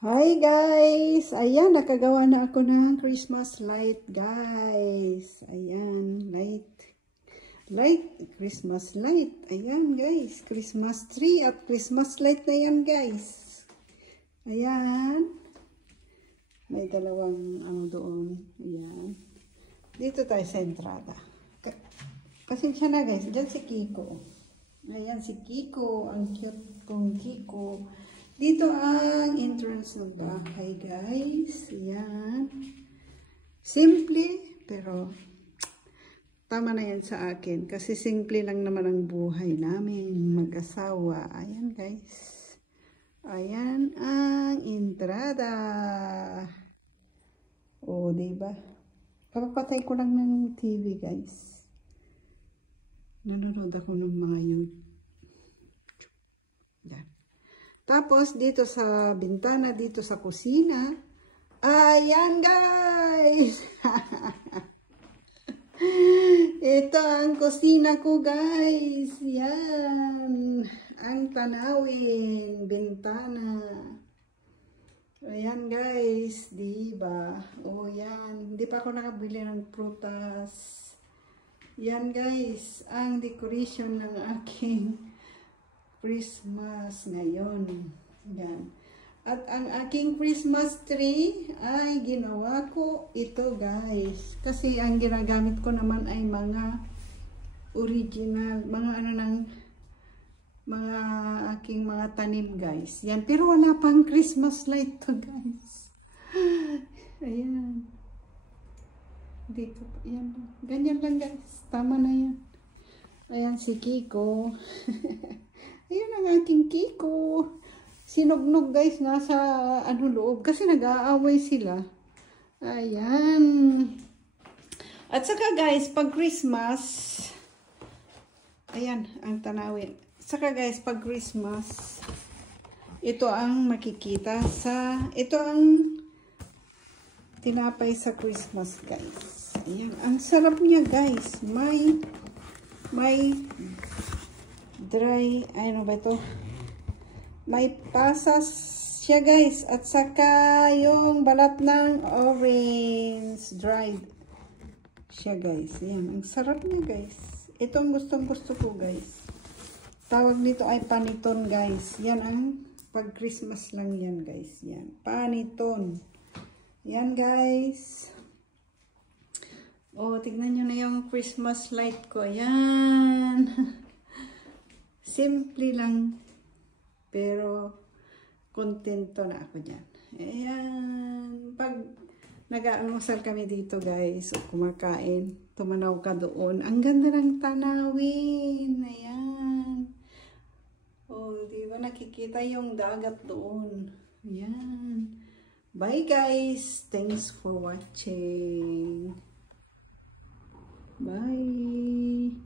Hi guys! Ayan, nakagawa na ako ng Christmas light guys. Ayan, Christmas light. Ayan guys, Christmas tree at Christmas light na yan guys. Ayan. May dalawang ano doon. Ayan. Dito tayo sa entrada. Pasensya na guys, dyan si Kiko. Ayan si Kiko, ang cute kong Kiko. Dito ang entrance ng bahay, guys. Ayan. Simple, pero tama na yan sa akin. Kasi simple lang naman ang buhay namin, mag-asawa. Ayan, guys. Ayan ang entrada. O, diba? Kapapatay ko lang ng TV, guys. Nanonood ako ng mga YouTube. Yan. Tapos, dito sa bintana, dito sa kusina, ayan guys! Ito ang kusina ko guys. Yan. Ang tanawin, bintana. Ayan guys, diba? O yan, hindi pa ako nakabili ng prutas. Yan guys, ang decoration ng aking Christmas ngayon. Yan. At ang aking Christmas tree ay ginawa ko ito guys. Kasi ang ginagamit ko naman ay mga original, mga ano ng mga aking mga tanim guys. Yan. Pero wala pang Christmas light to guys. Ayan. Dito. Yan. Ganyan lang guys. Tama na yan. Ayan si Kiko. Ayan ang aking Kiko. Sinugnog guys, nasa ano loob. Kasi nag-aaway sila. Ayan. At saka guys, pag Christmas, ayan ang tanawin. Saka guys, pag Christmas, ito ang makikita sa, ito ang tinapay sa Christmas guys. Ayan, ang sarap niya guys. May dry, ano ba ito? May pasas siya guys. At saka yung balat ng orange. Dried siya guys. Yan. Ang sarap niya guys. Ito ang gustong gusto ko guys. Tawag nito ay paniton guys. Yan ang pag Christmas lang yan guys. Yan. Paniton. Yan guys. Oh, tignan nyo na yung Christmas light ko. Yan. Simple lang, pero kontento na ako dyan. Ayan. Pag nag-aalmusal kami dito guys, o kumakain, tumanaw ka doon. Ang ganda ng tanawin. Ayan. O, di ba nakikita yung dagat doon? Ayan. Bye guys. Thanks for watching. Bye.